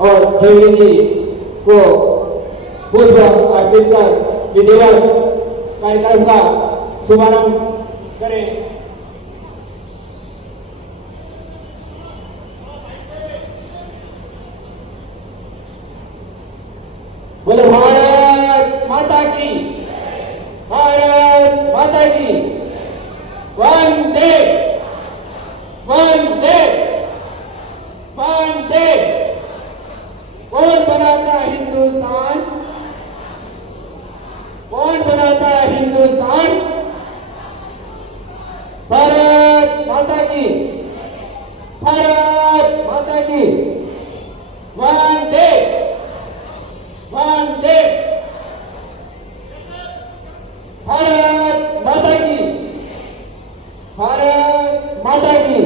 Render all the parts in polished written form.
और खेड़ी जी को पुष्प अर्पित कर विधिवत कार्यक्रम का शुभारंभ करें। बोले भारत माता की, भारत माता की, वंदे वंदे वंदे। कौन बनाता हिंदुस्तान, कौन बनाता हिंदुस्तान? भारत माता की, भारत माता की, वंदे वंदे। भारत माता की, भारत माता की।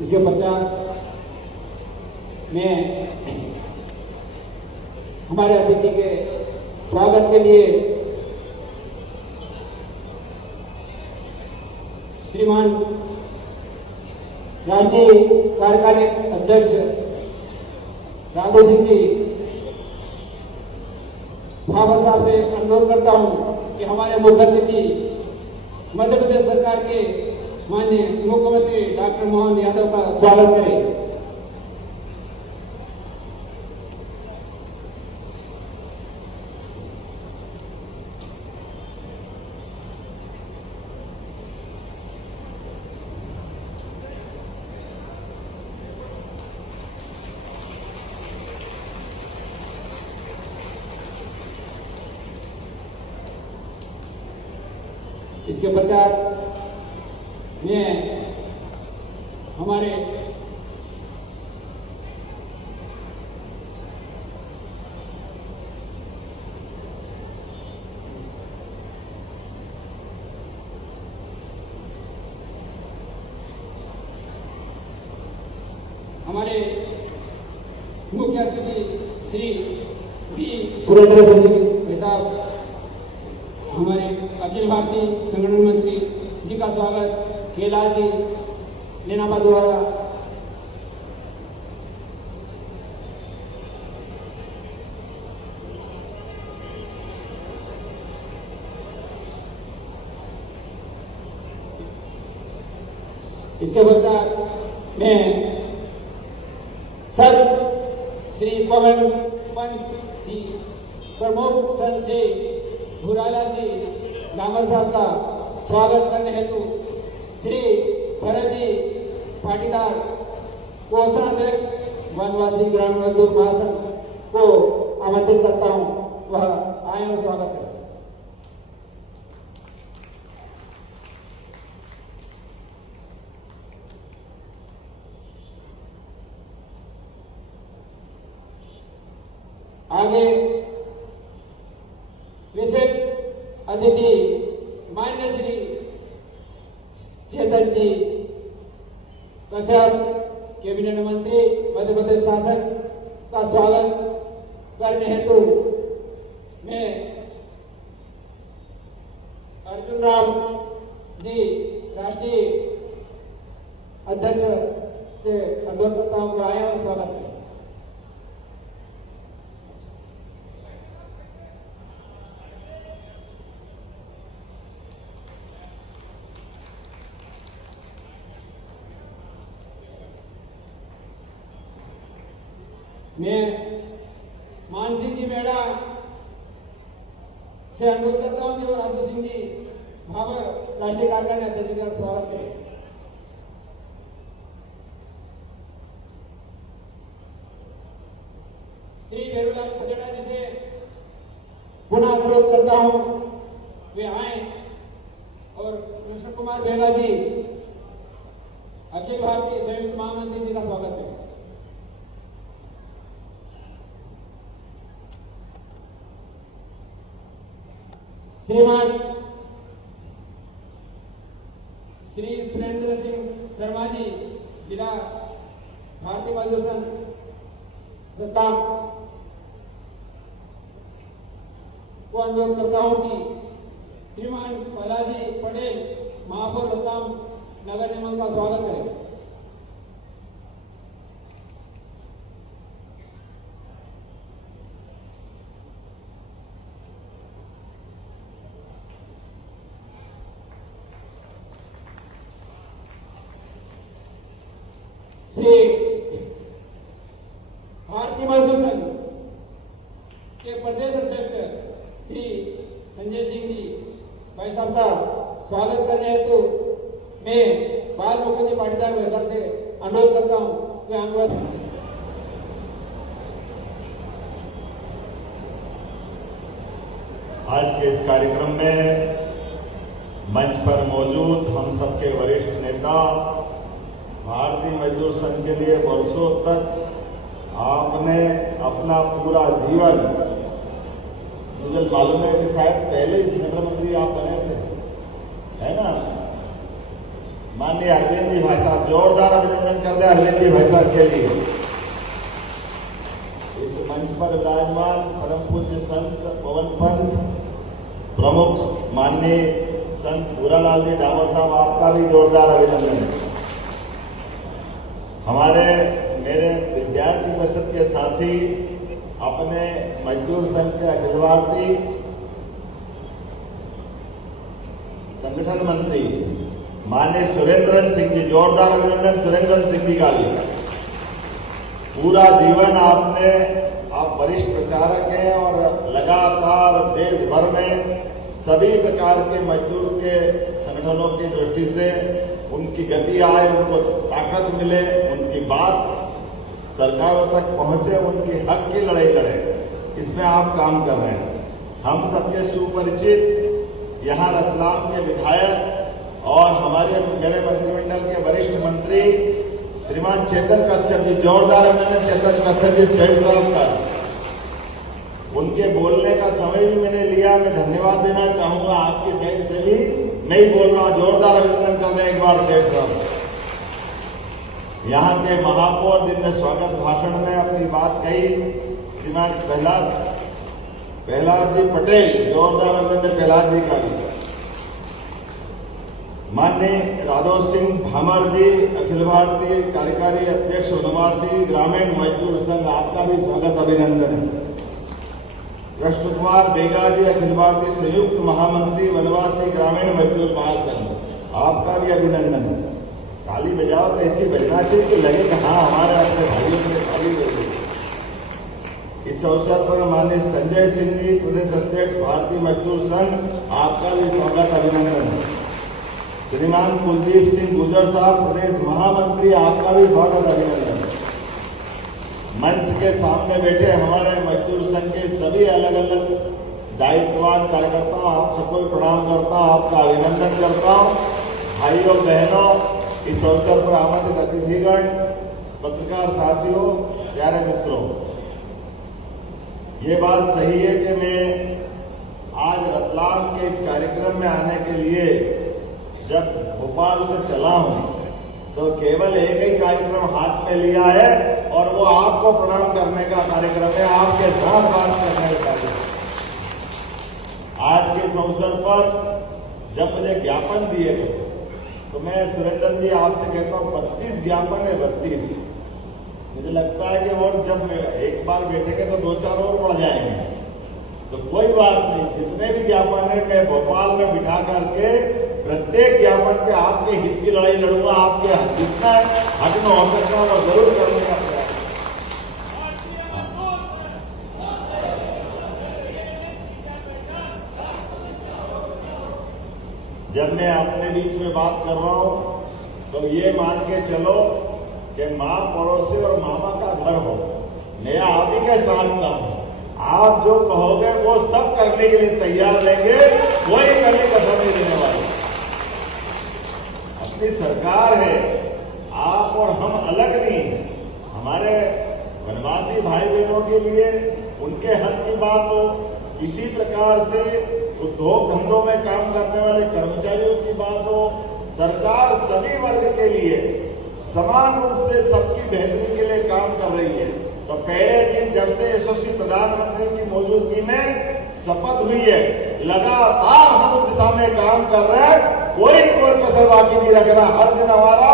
इसके पश्चात में हमारे अतिथि के स्वागत के लिए श्रीमान राष्ट्रीय कार्यकारिणी अध्यक्ष राधे सिंह जी भावर साहब से अनुरोध करता हूं कि हमारे मुख्य अतिथि मध्य प्रदेश सरकार के माननीय मुख्यमंत्री डॉक्टर मोहन यादव का स्वागत करें। इसके पश्चात में हमारे मुख्य अतिथि श्री वी सुरेंद्र सिंह साहब, हमारे अखिल भारतीय संगठन मंत्री जी का स्वागत कैलाश जी नेनापा द्वारा। इसके पश्चात में संत श्री पवन पंत जी, प्रमुख संत श्री भूराला जी डामर साहब का स्वागत करने हेतु श्री भरत जी पाटीदार, कोषाध्यक्ष वनवासी ग्रामीण मजदूर महासंघ को आमंत्रित करता हूं, वह आए और स्वागत करें। आगे विशेष अतिथि मान्य श्री चेतन जी कश्यप, कैबिनेट मंत्री मध्य प्रदेश शासन का स्वागत करने हेतु मैं अर्जुन राम जी राष्ट्रीय अध्यक्ष से अनुरोध करता हूं कि आए और स्वागत करें। मैं मानसिंह जी मेड़ा से अनुरोध करता हूं कि वो राजू सिंह जी भावर राष्ट्रीय कार्यकारिणी अध्यक्ष का स्वागत करें। श्री वेरुलाल खदेड़ा जी से पुनः अनुरोध करता हूं वे आए, और कृष्ण कुमार बेगा जी अखिल भारतीय संयुक्त महामंत्री जी का स्वागत करें। श्रीमान श्री सुरेंद्र सिंह शर्मा जी, जिला भारतीय मजदूर संघ रतलाम, को अनुरोध करता हूं कि श्रीमान पलाजी पटेल महापौर रतलाम नगर निगम का स्वागत करें। श्री भारतीय मजदूर संघ के प्रदेश अध्यक्ष श्री संजय सिंह जी भाई साहब का स्वागत करने हेतु मैं बाल मुख्यमंत्री पाटीदार भाई साहब से अनुरोध करता हूं कि अनुरोध। आज के इस कार्यक्रम में मंच पर मौजूद हम सबके वरिष्ठ नेता, भारतीय मजदूर संघ के लिए वर्षों तक आपने अपना पूरा जीवन, मुझे मालूम है कि शायद पहले ही केंद्र मंत्री आप बने थे, है ना? माननीय अरविंद जी भाई साहब, जोरदार अभिनंदन कर दे अरविंद जी भाई साहब के लिए। इस मंच पर विराजमान परम पूज्य संत पवन पंथ प्रमुख माननीय संत भूरालाल जी डामोर साहब, आपका भी जोरदार अभिनंदन। हमारे मेरे विद्यार्थी परिषद के साथी, अपने मजदूर संघ के अखिल भारतीय संगठन मंत्री माननीय सुरेंद्र सिंह जी, जोरदार अभिनंदन सुरेंद्र सिंह जी का भी। पूरा जीवन आप वरिष्ठ प्रचारक हैं और लगातार देश भर में सभी प्रकार के मजदूर के संगठनों की दृष्टि से उनकी गति आए, उनको ताकत मिले, उनकी बात सरकारों तक पहुंचे, उनके हक की लड़ाई लड़े, इसमें आप काम कर रहे हैं। हम सबके सुपरिचित यहाँ रतलाम के विधायक और हमारे मेरे मंत्रिमंडल के वरिष्ठ मंत्री श्रीमान चेतन कश्यप जी, जोरदार अभिनंदन चेतन कश्यप जी स्टेट साहब का। उनके बोलने का समय भी मैंने लिया, मैं धन्यवाद देना चाहूंगा आपकी साइड से भी। नहीं बोल रहा, जोरदार अभिनंदन कर दें एक बार स्टेट साहब। यहाँ के महापौर जिनने स्वागत भाषण में अपनी बात कही, श्रीमान प्रहलाद जी पटेल, जोरदार अभिनंदन प्रहलाद जी का भी। माननीय राघव सिंह भामर जी, अखिल भारतीय कार्यकारी अध्यक्ष वनवासी ग्रामीण मजदूर संघ, आपका भी स्वागत अभिनंदन है। कृष्ण कुमार बेगा जी, अखिल भारतीय संयुक्त महामंत्री वनवासी ग्रामीण मजदूर महासंघ, आपका भी अभिनंदन। ताली बजाओ तो ऐसी बजना चाहिए कि लगे कि हाँ हमारे अपने भाइयों ने ताली बजाई। इस अवसर पर माननीय संजय सिंह जी, प्रदेश अध्यक्ष भारतीय मजदूर संघ, आपका भी स्वागत अभिनंदन। श्रीमान कुलदीप सिंह गुर्जर साहब, प्रदेश महामंत्री, आपका भी स्वागत अभिनंदन। मंच के सामने बैठे हमारे मजदूर संघ के सभी अलग अलग दायित्ववान कार्यकर्ता, आप सबको प्रणाम करता हूं, आपका अभिनंदन करता हूं। भाइयों बहनों, इस अवसर पर आमंत्रित अतिथिगण, पत्रकार साथियों, प्यारे मित्रों, ये बात सही है कि मैं आज रतलाम के इस कार्यक्रम में आने के लिए जब भोपाल से चला हूं तो केवल एक ही कार्यक्रम हाथ में लिया है और वो आपको प्रणाम करने का कार्यक्रम है, आपके साथ बात करने का कार्यक्रम। आज के इस अवसर पर जब मुझे ज्ञापन दिए गए तो मैं सुरेंद्र जी आपसे कहता हूं 32 ज्ञापन है, 32। मुझे लगता है कि वो जब एक बार बैठेंगे तो 2-4 और बढ़ जाएंगे, तो कोई बात नहीं। जितने भी ज्ञापन है मैं भोपाल में बिठा करके प्रत्येक ज्ञापन पे आपके हित की लड़ाई लड़ूंगा, आपके जितना हक में हो सकता वो जरूर करने का प्रयास। जब मैं अपने बीच में बात कर रहा हूं तो ये मान के चलो कि मां पड़ोसी और मामा का घर हो, मैं आप ही के साथ का हूं। आप जो कहोगे वो सब करने के लिए तैयार रहेंगे, कोई कभी कसर नहीं देने वाले। अपनी सरकार है, आप और हम अलग नहीं है। हमारे वनवासी भाई बहनों के लिए उनके हक की बात हो, इसी प्रकार से उद्योग धंधों में काम करने वाले कर्मचारियों की बात हो, सरकार सभी वर्ग के लिए समान रूप से सबकी बेहतरी के लिए काम कर रही है। तो पहले दिन जब से यशस्वी प्रधानमंत्री की मौजूदगी में शपथ हुई है, लगातार हम उस दिशा में काम कर रहे हैं, कोई कसर बाकी नहीं रख रहा। हर दिन हमारा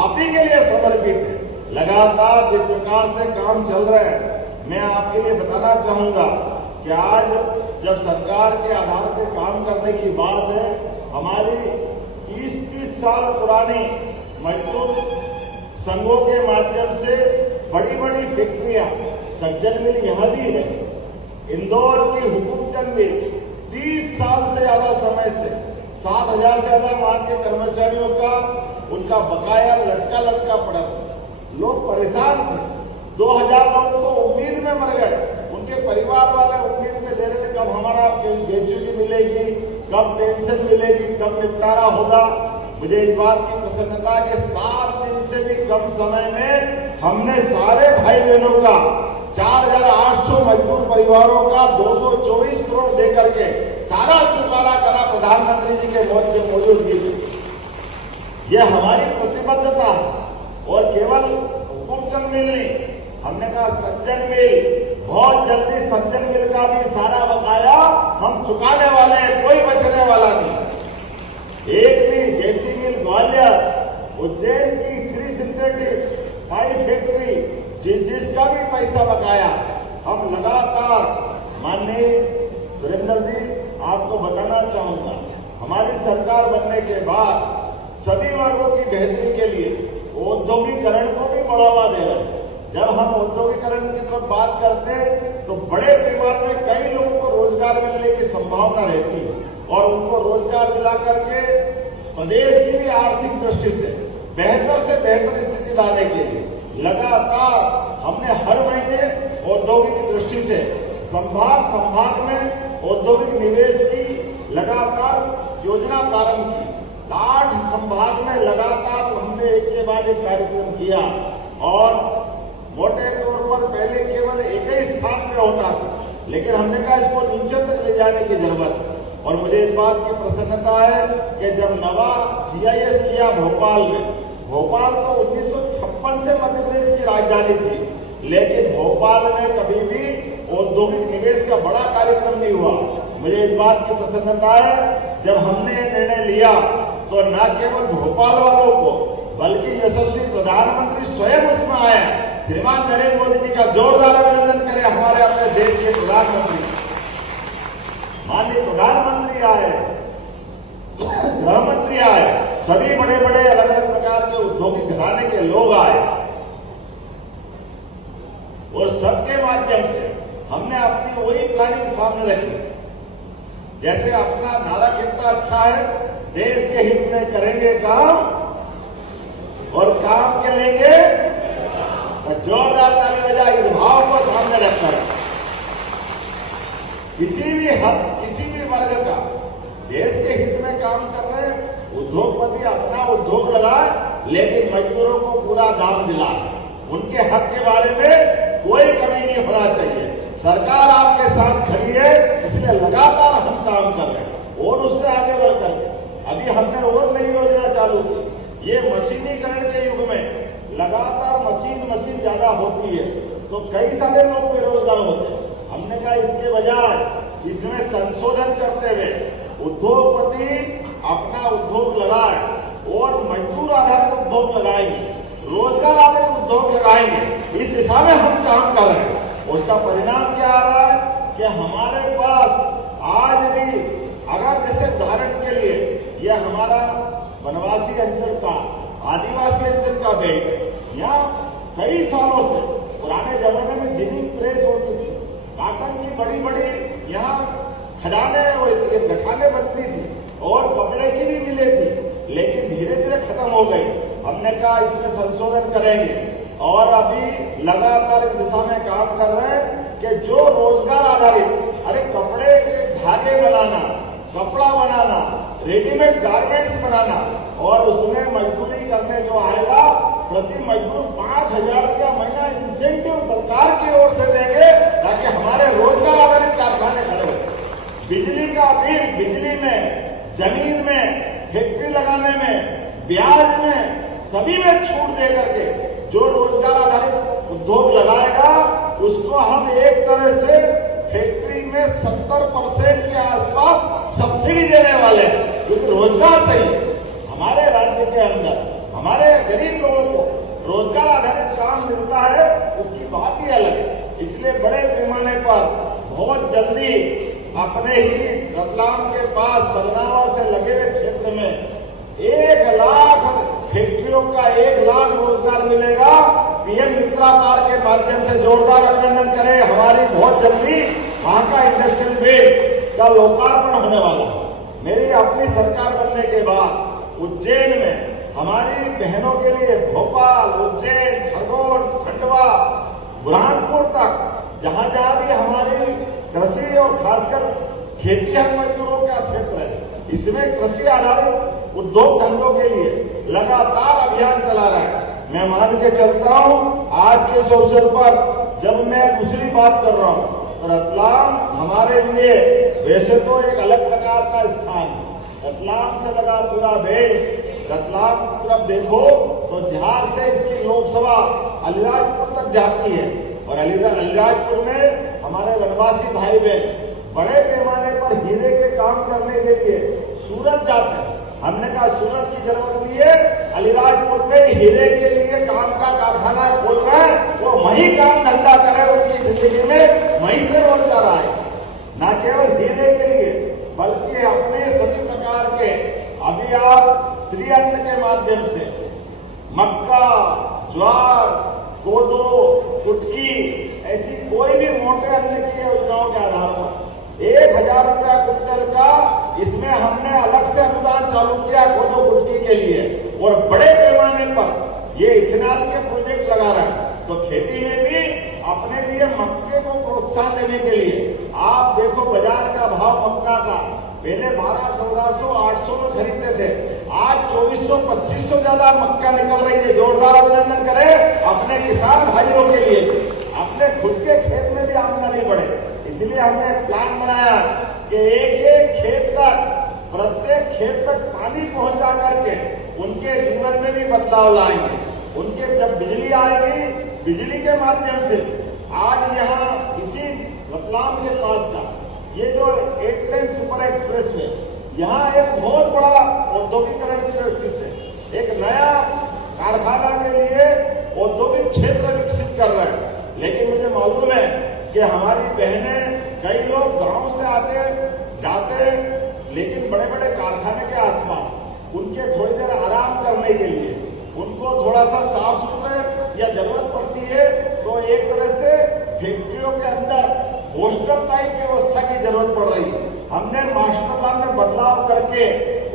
आप ही के लिए समर्पित है। लगातार जिस प्रकार से काम चल रहे हैं, मैं आपके लिए बताना चाहूंगा कि आज जब सरकार के आधार पर काम करने की बात है, हमारी 30-30 साल पुरानी मजदूर संघों के माध्यम से बड़ी बड़ी फैक्ट्रियां, सज्जन मिल यहां भी है, इंदौर की हुकुमचंद मिल 30 साल से ज्यादा समय से 7,000 से ज्यादा मान के कर्मचारियों का उनका बकाया लटका पड़ा था। लोग परेशान थे। 2,000 लोग तो उम्मीद में मर गए, उनके परिवार वाले उम्मीद में दे रहे थे कब हमारा ग्रेच्युटी मिलेगी, कब पेंशन मिलेगी, कब निपटारा होगा। मुझे इस बात की प्रसन्नता है कि 7 दिन से भी कम समय में हमने सारे भाई बहनों का 4,800 मजदूर परिवारों का 224 करोड़ देकर के सारा चुकारा करा प्रधानमंत्री जी के मौजूदगी में। यह हमारी प्रतिबद्धता है। और केवल हुकुमचंद मिल नहीं, हमने कहा सज्जन मिल, बहुत जल्दी सज्जन मिल का भी सारा बकाया हम चुकाने वाले हैं, कोई बचने वाला नहीं। एक भी जैसी मिल ग्वालियर, उज्जैन की श्री सिंथेटिक पाइप फैक्ट्री, जिसका भी पैसा बकाया हम लगातार, माननीय सुरेंद्र जी आपको बताना चाहूंगा, हमारी सरकार बनने के बाद सभी वर्गों की बेहतरी के लिए औद्योगिकरण को भी बढ़ावा दे रहे हैं। जब हम औद्योगिकरण की तरफ बात करते हैं तो बड़े पैमाने में कई लोगों को रोजगार मिलने की संभावना रहती है और उनको रोजगार दिला करके प्रदेश की भी आर्थिक दृष्टि से बेहतर स्थिति लाने के लिए लगातार हमने हर महीने औद्योगिक दृष्टि से संभाग में औद्योगिक निवेश की लगातार योजना प्रारंभ की। 8 संभाग में लगातार हमने एक के बाद एक कार्यक्रम किया और मोटे तौर पर पहले केवल एक ही स्थान में होता था, लेकिन हमने कहा इसको नीचे तक ले जाने की जरूरत है। और मुझे इस बात की प्रसन्नता है कि जब नवा GIS किया भोपाल तो 1956 से मध्य प्रदेश की राजधानी थी, लेकिन भोपाल में कभी भी औद्योगिक निवेश का बड़ा कार्यक्रम नहीं हुआ। मुझे इस बात की प्रसन्नता है जब हमने ये निर्णय लिया तो न केवल भोपाल वालों को बल्कि यशस्वी प्रधानमंत्री स्वयं उसमें आए। श्रीमान नरेंद्र मोदी जी का जोरदार अभिनंदन करें। हमारे अपने देश के प्रधानमंत्री, माननीय प्रधानमंत्री आए, गृह मंत्री आए, सभी बड़े बड़े अलग अलग प्रकार के औद्योगिक घराने के लोग आए और सबके माध्यम से हमने अपनी वही प्लानिंग सामने रखी। जैसे अपना नारा कितना अच्छा है, देश के हित में करेंगे काम और काम के लेंगे जोरदार ताली बजा, इस भाव को सामने रखकर किसी भी वर्ग का देश के हित में काम कर रहे हैं। उद्योगपति अपना उद्योग लगाए, लेकिन मजदूरों को पूरा दाम दिलाए, उनके हक के बारे में कोई कमी नहीं होना चाहिए। सरकार आपके साथ खड़ी है, इसलिए लगातार हम काम कर रहे हैं और उससे आगे बढ़कर अभी हमने और नई योजना चालू की। ये मशीनीकरण के युग में लगातार मशीन ज्यादा होती है तो कई सारे लोग बेरोजगार होते हैं। हमने कहा इसके बजाय इसमें संशोधन करते हुए उद्योगपति अपना उद्योग लगाए और मजदूर आधारित उद्योग लगाएंगे, रोजगार आधारित उद्योग लगाएंगे। इस दिशा में हम काम कर रहे हैं। उसका परिणाम क्या आ रहा है कि हमारे पास आज भी, अगर जैसे उदाहरण के लिए यह हमारा वनवासी अंचल का, आदिवासी अंचल का बैंक, यहाँ कई सालों से पुराने जमाने में जिनिंग प्रेस होती थी, काटन की बड़ी बड़ी यहाँ खदाने और गठाने बनती थी और कपड़े की भी मिलें थी, लेकिन धीरे धीरे खत्म हो गई। हमने कहा इसमें संशोधन करेंगे और अभी लगातार इस दिशा में काम कर रहे हैं कि जो रोजगार आधारित, अरे कपड़े के धागे बनाना, कपड़ा बनाना, रेडीमेड गारमेंट्स बनाना और उसमें मजदूरी करने जो आएगा प्रति मजदूर 5,000 रुपया महीना इंसेंटिव सरकार की ओर से देंगे ताकि हमारे रोजगार आधारित कारखाने खड़े हो। बिजली का बिल, बिजली में, जमीन में, फैक्ट्री लगाने में, ब्याज में, सभी में छूट दे करके जो रोजगार आधारित उद्योग लगाएगा उसको हम एक तरह से फैक्ट्री में 70% के आसपास सब्सिडी देने वाले हैं, क्योंकि रोजगार चाहिए हमारे राज्य के अंदर। हमारे गरीब लोगों को रोजगार आधारित काम मिलता है, उसकी बात ही अलग है। इसलिए बड़े पैमाने पर बहुत जल्दी अपने ही रतलाम के पास बदनावर से लगे हुए क्षेत्र में 1 लाख फैक्ट्रियों का 1 लाख रोजगार मिलेगा। पीएम मित्रा पार्क के माध्यम से जोरदार अभिनंदन करें। हमारी बहुत जल्दी वहां का इंडस्ट्रियल बेस का लोकार्पण होने वाला है। मेरी अपनी सरकार बनने के बाद उज्जैन में हमारी बहनों के लिए भोपाल, उज्जैन, खरगोन, खंडवा, बुरहानपुर तक जहां जहां भी हमारी कृषि और खासकर खेतीहर मजदूरों का क्षेत्र है, इसमें कृषि आधारित उद्योग धंधों के लिए लगातार अभियान चला रहा है। मैं मान के चलता हूं आज के इस अवसर पर जब मैं दूसरी बात कर रहा हूं तो रतलाम हमारे लिए वैसे तो एक अलग प्रकार का स्थान है। रतलाम से लगा पूरा देश, रतलाम की तरफ देखो तो जहां से इसकी लोकसभा अलीराजपुर तक जाती है और अलीराजपुर में हमारे वनवासी भाई बहन बड़े पैमाने पर हीरे के काम करने के लिए सूरत जाते हैं। हमने कहा सूरत की जरूरत नहीं है, अलीराजपुर में हीरे के लिए काम का कारखाना खोल रहे हैं, वो वहीं काम धंधा करे, उसकी जिंदगी में वहीं से रोजगार आए। न केवल हीरे के लिए बल्कि अपने सभी प्रकार के अभी आप श्री अन्न के माध्यम से मक्का, ज्वार, कोदो, कुटकी ऐसी कोई भी मोटे अन्न की योजनाओं के आधार पर 1000 रुपया क्विंटल का इसमें हमने अलग से अनुदान चालू किया कोदो कुटकी के लिए और बड़े पैमाने पर ये इथेनॉल के प्रोजेक्ट लगा रहा है। तो खेती में भी अपने लिए मक्के को प्रोत्साहन देने के लिए आप देखो बाजार का भाव मक्का का पहले 1200, 1400, 800 में खरीदते थे, आज 2400, 2500 ज्यादा मक्का निकल रही है। जोरदार अभिनंदन करें अपने किसान भाइयों के लिए, अपने खुद के खेत में भी आमदनी बढ़े। इसलिए हमने प्लान बनाया कि एक खेत तक, प्रत्येक खेत तक पानी पहुंचा करके उनके जीवन में भी बदलाव लाएंगे। उनके जब बिजली आएगी, बिजली के माध्यम से आज यहाँ इसी रतलाम के पास का ये जो 8 लेन सुपर एक्सप्रेस है, यहाँ एक बहुत बड़ा औद्योगिकरण की दृष्टि से एक नया कारखाना के लिए औद्योगिक क्षेत्र विकसित कर रहे हैं। लेकिन मुझे मालूम है कि हमारी बहनें, कई लोग गांव से आते जाते, लेकिन बड़े बड़े कारखाने के आसपास उनके थोड़ी देर आराम करने के लिए उनको थोड़ा सा साफ सुथरे या जरूरत पड़ती है, तो एक तरह से फैक्ट्रियों के अंदर हॉस्टल टाइप व्यवस्था की जरूरत पड़ रही है। हमने मास्टर प्लान में बदलाव करके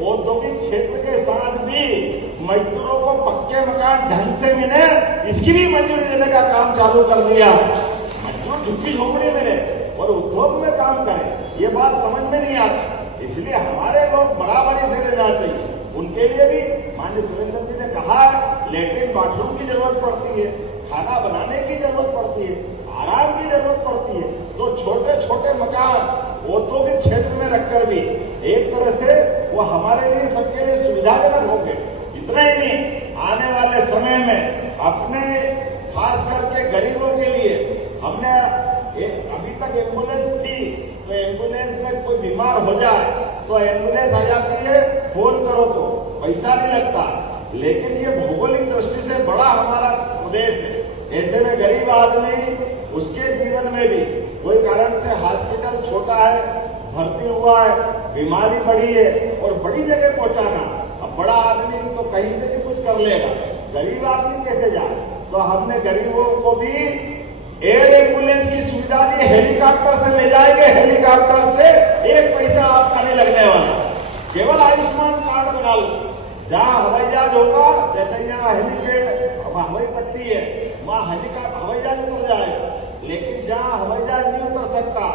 औद्योगिक क्षेत्र के साथ भी मजदूरों को पक्के मकान ढंग से मिले, इसकी भी मंजूरी देने का काम चालू कर दिया। मजदूर झुग्गी झोंपड़ी मिले और उद्योग में काम करें, ये बात समझ में नहीं आती। इसलिए हमारे लोग बराबरी से लेना चाहिए। उनके लिए भी माननीय सुरेंद्र जी ने कहा, लेटरिन बाथरूम की जरूरत पड़ती है, खाना बनाने की जरूरत पड़ती है, आराम की जरूरत पड़ती है। तो छोटे छोटे मकान औद्योगिक क्षेत्र में रखकर भी एक तरह से वो हमारे लिए, सबके लिए सुविधाजनक होंगे। इतना ही नहीं, आने वाले समय में अपने खास करके गरीबों के लिए हमने अभी तक एम्बुलेंस थी, तो एम्बुलेंस में कोई बीमार हो जाए तो एम्बुलेंस आ जाती है, फोन करो तो पैसा नहीं लगता। लेकिन ये भौगोलिक दृष्टि से बड़ा हमारा प्रदेश है, ऐसे में गरीब आदमी उसके जीवन में भी कोई कारण से हॉस्पिटल छोटा है, भर्ती हुआ है, बीमारी बढ़ी है और बड़ी जगह पहुंचाना, अब बड़ा आदमी तो कहीं से भी कुछ कर लेगा, गरीब आदमी कैसे जाए? तो हमने गरीबों को भी एयर एम्बुलेंस की सुविधा दी, हेलीकॉप्टर से ले जाएंगे, हेलीकॉप्टर से 1 पैसा आपका नहीं लगने वाला, केवल आयुष्मान कार्ड बना लो। जहां हवाई जहाज होगा, जैसे यहाँ हेलीपैड हवाई पट्टी है, वहां हवाई जहाज उतर जाएगा, लेकिन जहां हवाई जहाज नहीं उतर सकता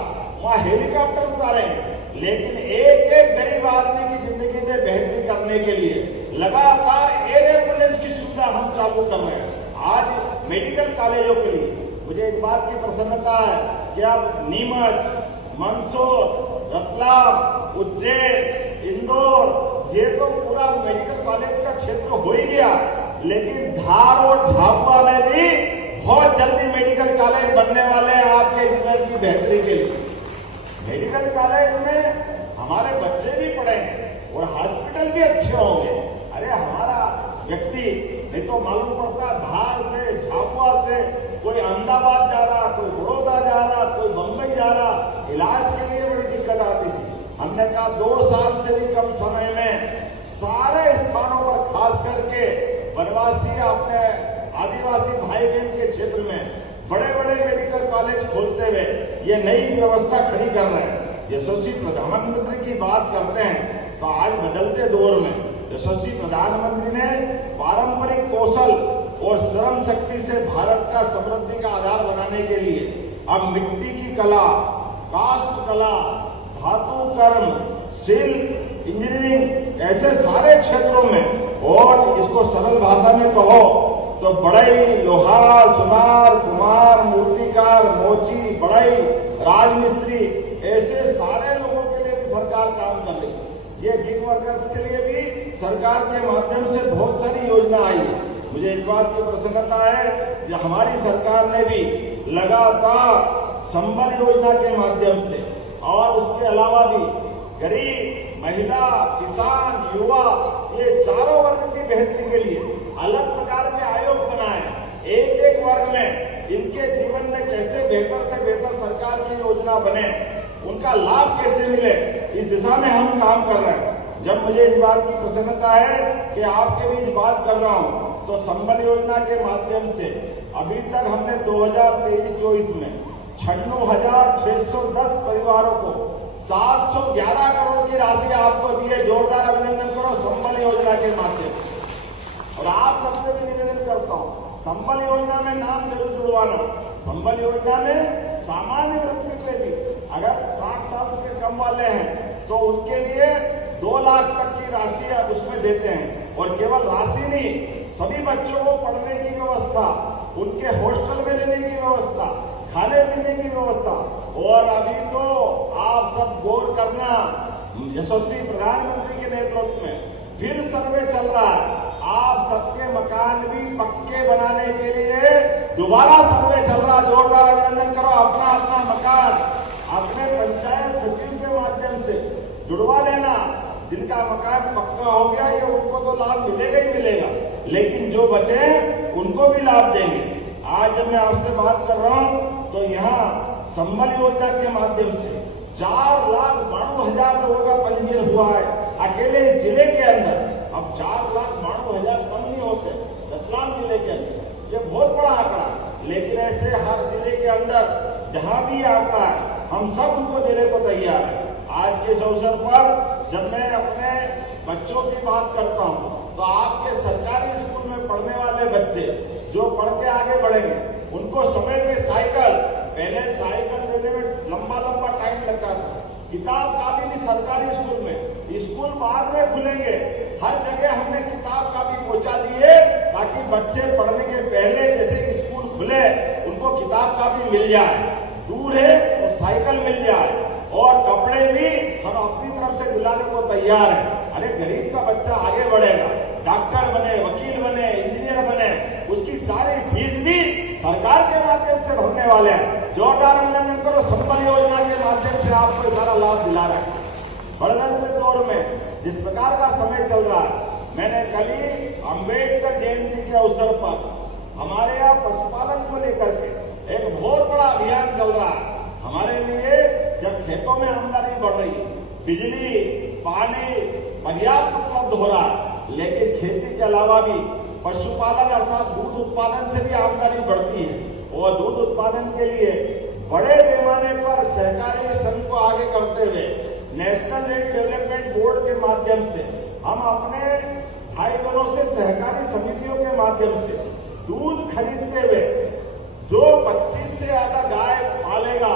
वहां हेलीकॉप्टर उतारेंगे। लेकिन एक एक गरीब आदमी की जिंदगी में बेहतरी करने के लिए लगातार एयर एम्बुलेंस की सुविधा हम चालू कर रहे हैं। आज मेडिकल कॉलेजों के लिए मुझे इस बात की प्रसन्नता है कि अब नीमच, मंदसौर, रतलाम, उज्जैन, इंदौर, ये तो पूरा मेडिकल कॉलेज का क्षेत्र हो ही गया, लेकिन धार और झाबुआ में भी बहुत जल्दी मेडिकल कॉलेज बनने वाले हैं आपके जीवन की बेहतरी के लिए। मेडिकल कॉलेज में हमारे बच्चे भी पढ़ेंगे और हॉस्पिटल भी अच्छे होंगे। अरे हमारा व्यक्ति नहीं तो मालूम पड़ता धार से, झाबुआ से कोई अहमदाबाद जा रहा, कोई बड़ौदा जा रहा, कोई बम्बई जा रहा, इलाज के लिए बड़ी दिक्कत आती थी। हमने कहा 2 साल से भी कम समय में सारे स्थानों पर, खास करके वनवासी, अपने आदिवासी भाई बहन के क्षेत्र में बड़े बड़े मेडिकल कॉलेज खोलते हुए ये नई व्यवस्था खड़ी कर रहे हैं। यशस्वी प्रधानमंत्री की बात करते हैं तो आज बदलते दौर में यशस्वी प्रधानमंत्री ने पारंपरिक कौशल और श्रम शक्ति से भारत का समृद्धि का आधार बनाने के लिए अब मिट्टी की कला, काष्ठ कला, धातु कर्म, शिल्प, इंजीनियरिंग ऐसे सारे क्षेत्रों में, और इसको सरल भाषा में कहो तो बढ़ई, लोहार, सुनार, कुमार, मूर्तिकार, मोची, बढ़ई, राजमिस्त्री, ऐसे सारे लोगों के लिए भी सरकार काम कर रही है। ये गिग वर्कर्स के लिए भी सरकार के माध्यम से बहुत सारी योजना आई है। मुझे इस बात की प्रसन्नता है कि हमारी सरकार ने भी लगातार संबल योजना के माध्यम से और उसके अलावा भी गरीब, महिला, किसान, युवा, ये चारों वर्ग की बेहतरी के लिए अलग प्रकार के आयोग बनाए। एक एक वर्ग में इनके जीवन में कैसे बेहतर से बेहतर सरकार की योजना बने, उनका लाभ कैसे मिले, इस दिशा में हम काम कर रहे हैं। जब मुझे इस बात की प्रसन्नता है कि आपके बीच बात कर रहा हूं, तो संबल योजना के माध्यम से अभी तक हमने 2023-24 में 96,610 परिवारों को 711 करोड़ की राशि आपको दी है। जोरदार अभिनंदन करो संबल योजना के माध्यम से। और आप सबसे भी निवेदन करता हूं, संबल योजना में नाम जरूर जुड़वाना। संबल योजना में सामान्य व्यक्ति के भी अगर 60 साल से कम वाले हैं तो उनके लिए 2 लाख तक की राशि आप उसमें देते हैं। और केवल राशि नहीं, सभी बच्चों को पढ़ने की व्यवस्था, उनके हॉस्टल में रहने की व्यवस्था, खाने पीने की व्यवस्था। और अभी तो आप सब गौर करना, यशस्वी प्रधानमंत्री के नेतृत्व में फिर सर्वे चल रहा है। आप सबके मकान भी पक्के बनाने के लिए दोबारा सर्वे चल रहा। जोरदार अभिनंदन करो। अपना अपना मकान अपने पंचायत सचिव के माध्यम से जुड़वा लेना। जिनका मकान पक्का हो गया ये उनको तो लाभ मिलेगा ही मिलेगा, लेकिन जो बचे उनको भी लाभ देंगे। आज जब मैं आपसे बात कर रहा हूं तो यहाँ संबल योजना के माध्यम से 4,92,000 लोगों का पंजीयन हुआ है अकेले इस जिले के अंदर। अब 4,92,000 कम नहीं होते रतलाम जिले के अंदर, ये बहुत बड़ा आंकड़ा है। लेकिन ऐसे हर जिले के अंदर जहां भी आंकड़ा है हम सब उनको देने को तैयार है। आज के इस अवसर पर जब मैं अपने बच्चों की बात करता हूं तो आपके सरकारी स्कूल में पढ़ने वाले बच्चे जो पढ़ के आगे बढ़ेंगे उनको समय पे साइकिल, पहले साइकिल देने में लंबा लंबा टाइम लगता था। किताब कापी भी सरकारी स्कूल में, स्कूल बाद में खुलेंगे, हर जगह हमने किताब कापी पहुंचा दी है ताकि बच्चे पढ़ने के पहले जैसे स्कूल खुले उनको किताब कापी मिल जाए, दूर है तो साइकिल मिल जाए। और कपड़े भी हम अपनी तरफ से दिलाने को तैयार हैं। अरे गरीब का बच्चा आगे बढ़ेगा, डॉक्टर बने, वकील बने, इंजीनियर बने, उसकी सारी फीस भी सरकार के माध्यम से भरने वाले हैं। जोरदार अभिनंदन करो। संबल योजना के माध्यम से आपको सारा लाभ दिला रहे हैं। बदलते दौर में जिस प्रकार का समय चल रहा है, मैंने कल ही अम्बेडकर जयंती के अवसर पर हमारे यहाँ पशुपालन को लेकर के एक बहुत बड़ा अभियान चल रहा है। हमारे लिए जब खेतों में आमदनी बढ़ रही है, बिजली, पानी पर्याप्त उपलब्ध हो रहा है, लेकिन खेती के अलावा भी पशुपालन अर्थात दूध उत्पादन से भी आमदनी बढ़ती है। और दूध उत्पादन के लिए बड़े पैमाने पर सहकारी संघ को आगे करते हुए नेशनल डेयरी डेवलपमेंट बोर्ड के माध्यम से हम अपने भाई बहनों से सहकारी समितियों के माध्यम से दूध खरीदते हुए जो 25 से ज्यादा गाय पालेगा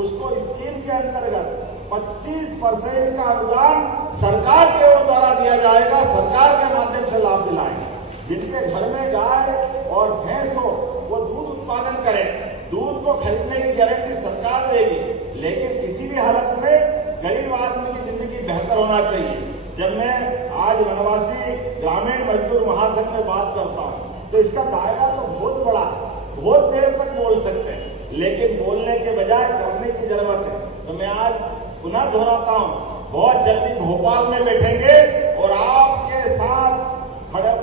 उसको स्कीम के अंतर्गत 25% का अनुदान सरकार के द्वारा दिया जाएगा। सरकार के माध्यम से लाभ दिलाएंगे। जिनके घर में गाय और भैंस हो वो दूध उत्पादन करें, दूध को खरीदने की गारंटी सरकार देगी, लेकिन किसी भी हालत में गरीब आदमी की जिंदगी बेहतर होना चाहिए। जब मैं आज वनवासी ग्रामीण मजदूर महासंघ में बात करता हूं तो इसका दायरा तो बहुत बड़ा है, बहुत देर तक बोल सकते हैं, लेकिन बोलने के बजाय करने की जरूरत है। तो मैं आज पुनः दोहराता हूं, बहुत जल्दी भोपाल में बैठेंगे और आपके साथ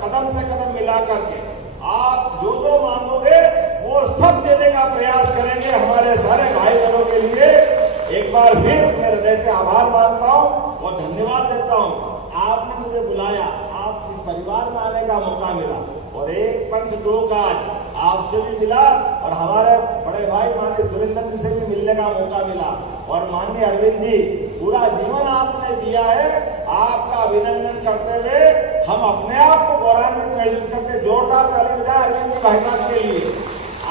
कदम से कदम मिला करके आप जो जो मांगोगे वो सब देने का प्रयास करेंगे हमारे सारे भाई बहनों के लिए। एक बार फिर मैं हृदय से आभार मानता हूं और धन्यवाद देता हूं। आपने मुझे बुलाया, आप इस परिवार में आने का मौका मिला और एक पंच दो काज आपसे भी मिला और हमारे बड़े भाई माननीय सुरेंद्र जी से भी मिलने का मौका मिला। और माननीय अरविंद जी, पूरा जीवन आपने दिया है, आपका अभिनंदन करते हुए हम अपने आप को गौरवान्वित महसूस करते। जोरदार ताली बजाएं अरविंद जी भाई साहब के लिए।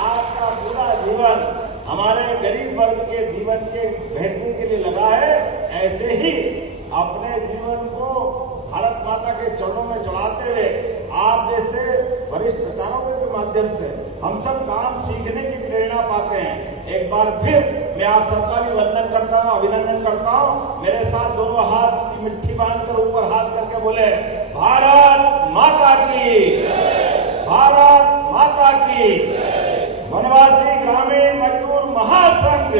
आपका पूरा जीवन हमारे गरीब वर्ग के जीवन के बेहतरी के लिए लगा है। ऐसे ही अपने जीवन को भारत माता के चरणों में चढ़ाते हुए आप जैसे वरिष्ठ प्रचारकों के माध्यम से हम सब काम सीखने की प्रेरणा पाते हैं। एक बार फिर मैं आप सबका भी वंदन करता हूं, अभिनंदन करता हूं। मेरे साथ दोनों हाथ की मुट्ठी बांधकर ऊपर हाथ करके बोले, भारत माता की, भारत माता की। वनवासी ग्रामीण मजदूर महासंघ